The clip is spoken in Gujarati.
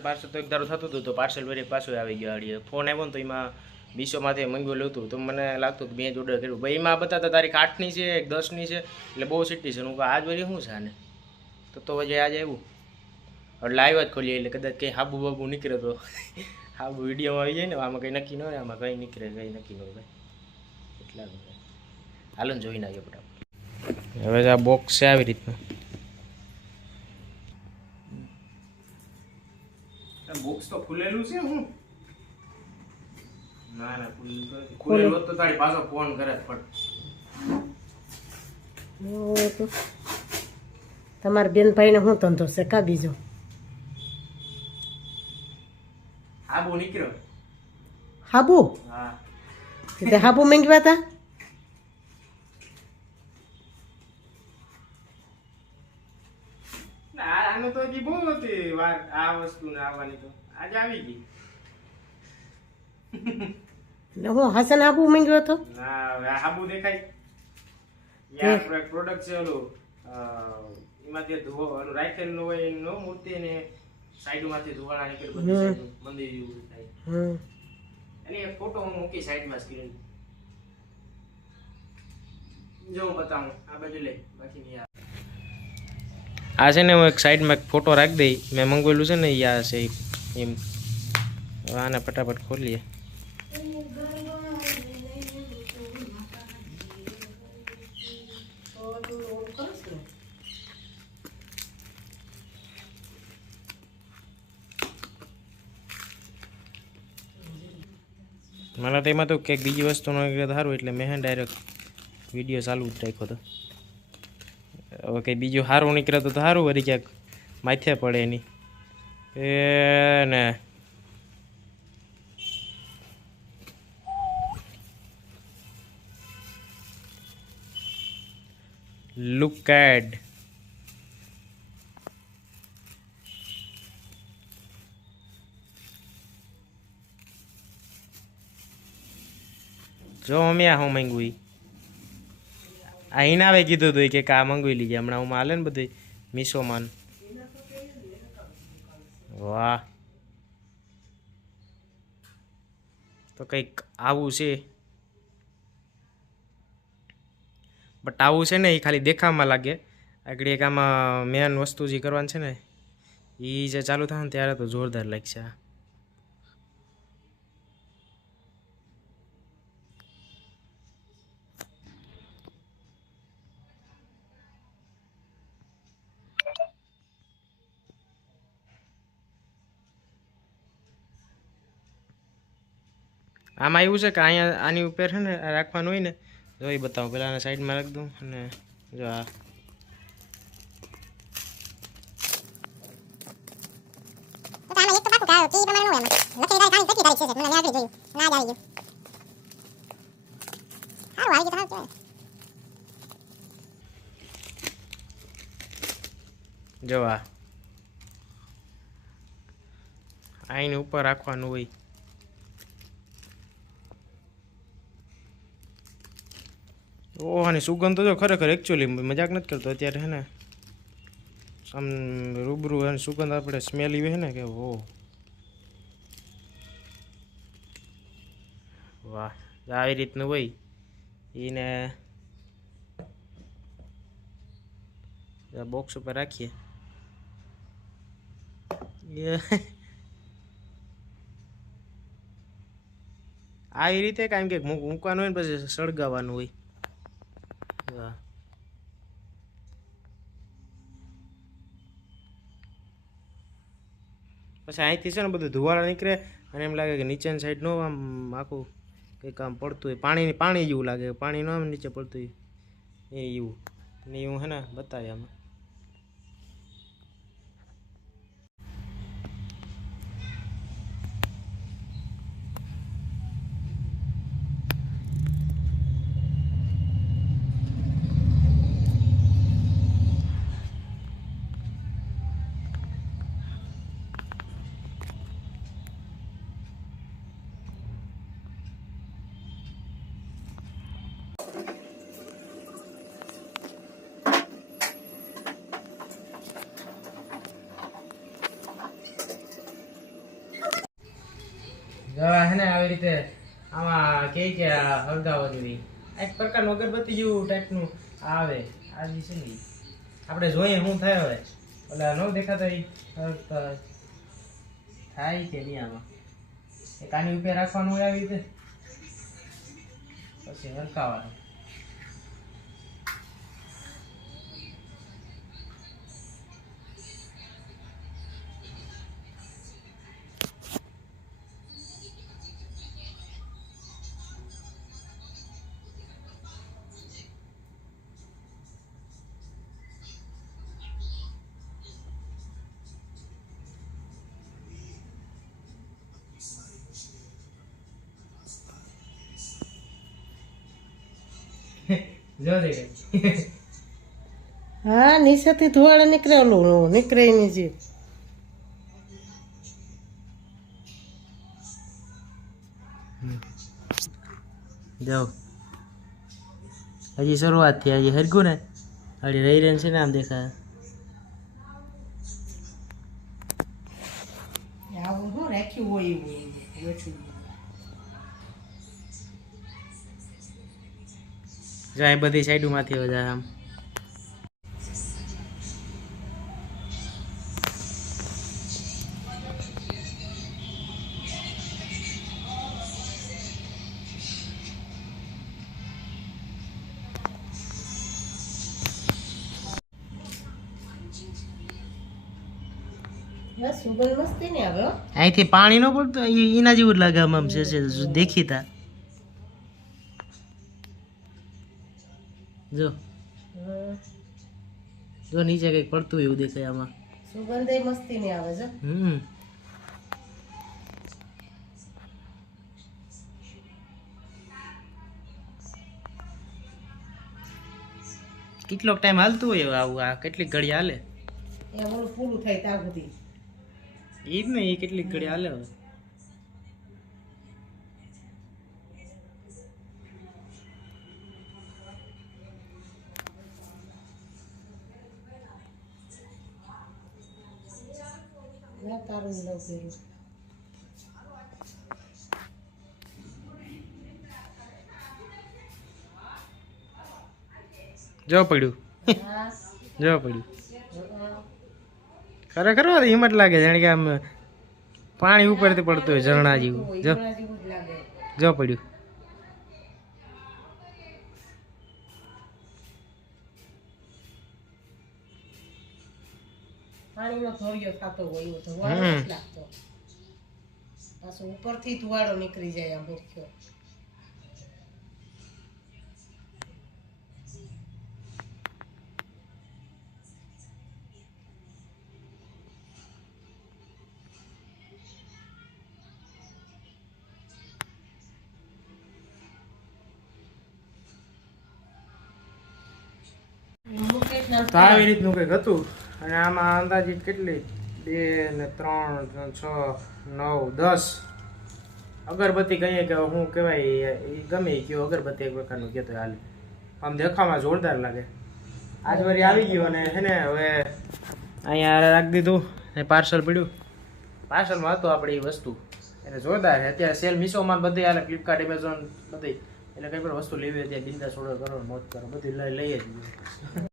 પાર્સલ તો એક દારો થતું હતું તો પાર્સલ વેરી પાછું આવી ગયો આડીએ ફોન આવ્યો ને તો એમાં મીશોમાંથી મંગાવેલું હતું તો. મને લાગતું કે મેં જ ઓર્ડર કર્યું. ભાઈ, એમાં બતાતા તારીખ આઠની છે, એક દસની છે, એટલે બહુ સીટી છે. હું આજ વળી શું છે આને? તો તો વજે આજે આવ્યું. એટલે આવ્યા જ ખોલીએ, એટલે કદાચ કંઈ હાબુ બાબુ નીકળે તો. હાબુ વિડીયોમાં આવી જાય ને, આમાં કંઈ નક્કી ન હોય, આમાં કંઈ નીકળે, કંઈ નક્કી ન હોય ભાઈ. એટલા. હાલો જોઈને આવીએ ફટાફટ. હવે આ બોક્સ છે આવી રીતનું. બોક્સ તો ખુલેલું છે હું? ના ના ખુલ્લું ખુલેલું તો તારી પાછો ફોન કરે ફટ. તમારા બેનભાઈને શું ધંધો છે કા બીજો હાબુ નીકળ્યો? હાબુ? હા. હાબુ મંગવા હતા આનો તો હજી બહુ હતી વાત આ વસ્તુ ને આવવાની તો. આજે આવી ગઈ. એટલે હું હસન આબુ મંગ્યો હતો? ના હવે આ દેખાય. યાર પ્રોડક્ટ છે ઓલું અ, એમાંથી ધુવો ઓલું નો હોય એનો મૂર્તિ ને સાઈડમાંથી ધુવાળા નીકળે બધી સાઈડ મંદિર જેવું થાય. હમ. એ ફોટો હું મૂકી સાઈડમાં સ્ક્રીન જો હું બતાવું આ બાજુ લે બાકી નહીં આ છે ને, હું એક સાઈડમાં એક ફોટો રાખી દઈ. મેં મંગાવેલું છે ને એ આ છે એમ. આને ફટાફટ ખોલીએ. મને તો એમાં તો કંઈક બીજી વસ્તુનો સારું એટલે મેં ડાયરેક્ટ વીડિયો ચાલુ જ રાખ્યો હતો. કંઈ બીજું સારું નીકળે તો સારું વળી ક્યાંક માથે પડે એની. એ ને. લુક એડ જો અમે આ હું માંગુ ઈ આવે કીધું હતું કે કા મંગાવી લીજે. હમણાં હું માલે ને બધું મીશોમાં. વાહ. તો કંઈક આવું છે. બટ આવું છે ને એ ખાલી દેખાવામાં લાગે. આગળ એક આમાં મેન વસ્તુ જે કરવાની છે ને એ જે ચાલુ થાય ને ત્યારે તો જોરદાર લાગશે આમાં એવું છે કે અહીંયા આની ઉપર છે ને રાખવાનું હોય ને, જો એ બતાવું પહેલાં આને સાઈડમાં રાખી દઉં અને જો આ. તો આ. અહીંની ઉપર રાખવાનું કરાયો તે પ્રમાણે નું એમાં લખેલી તારીખ આની કેટલી તારીખ છે મને આગળ જોયું ના જ આવી ગયું સારું આવી ગયું તો સારું કહેવાય જો આ આની ઉપર રાખવાનું હોય ઓહ આની સુગંધ તો ખરેખર એકચ્યુઅલી મજાક નથી કરતો અત્યારે હે ને. આમ રૂબરૂ અને સુગંધ આપણે સ્મેલ એવી હે ને કે ઓ વાહ આવી રીતનું હોય. એને બોક્સ ઉપર રાખીએ. આવી રીતે કારણ કે મૂકવાનું હોય ને પછી સળગાવવાનું હોય વાહ. પછી અહીંથી છે ને બધું ધુવાળા નીકળે અને એમ લાગે કે નીચેની સાઈડ નો આમ આખું કંઈક આમ પડતું હોય. પાણી પાણી જેવું લાગે. પાણી નો આમ નીચે પડતું હોય. એ એવું. ને એવું હે ને બતાવે આમાં. ગળા હે ને આવી રીતે આમાં કે કે આ હળગાવવાની એક પ્રકારનું અગરબત્તી જેવું ટાઈપનું આવે. આ જે છે ને આપણે જોઈએ શું થાય હવે. એટલે ન દેખાતા થાય કે નહીં આમાં. એક આની ઉપર રાખવાનું હોય આવી રીતે. પછી હરકાવાનું હા નીચેથી ધોવાડે નીકળેલું નીકળે એની જે જાઓ. હજી શરૂઆત થઈ હજી હરગું ને? હજી રહી રહી છે ને આમ દેખાય. જો અહીં બધી સાઈડોમાંથી વધારે આમ. અહીંથી પાણી નો પણ ઈ- એના જેવું લાગે આમ છે દેખીતા. જો. જો નીચે કંઈક પડતું એવું દેખાય આમાં. સુગંધ મસ્તી ને આવે છે હમ. કેટલોક ટાઈમ હાલતું હોય આવું આ કેટલીક ઘડી હાલે? એ ઓલું પૂરું થાય ત્યાં સુધી. ઈ જ ને એ કેટલીક ઘડી હાલે હવે. ના તારું લવ કર્યું જો પડ્યું. જવા પડ્યું. ખરેખર હિંમત લાગે, જાણે કે આમ પાણી ઉપરથી પડતું હોય ઝરણા જેવું. જો જ લાગે જો પડ્યું. પાણીનો ધોળિયો થતો હોય એવો. ધોવાળો નથી લાગતો. પાછો ઉપરથી ધુવાળો નીકળી જાય આ મુખ્યો તો આવી રીતનું કંઈક હતું? અને આમાં અંદાજિત કેટલી? બે ને ત્રણ છ, નવ, દસ. અગરબત્તી કહીએ કે હું કહેવાય, એ ગમે કયો અગરબત્તી એક પ્રકારનું કહેતો હાલ. આમ દેખામાં જોરદાર લાગે. આજ વળી આવી ગયો અને હે ને હવે અહીંયા રાખી દીધું, ને પાર્સલ પડ્યું. પાર્સલમાં હતું આપણે એ વસ્તુ. એટલે જોરદાર છે. અત્યારે સેલ મીશોમાં બધી હાલે ફ્લિપકાર્ટ એમેઝોન બધી. એટલે કંઈ પણ વસ્તુ લેવી હોય ત્યાં બિંદાસ ઓર્ડર કરો મોજ કરો. બધી લઈ, લઈએ જ.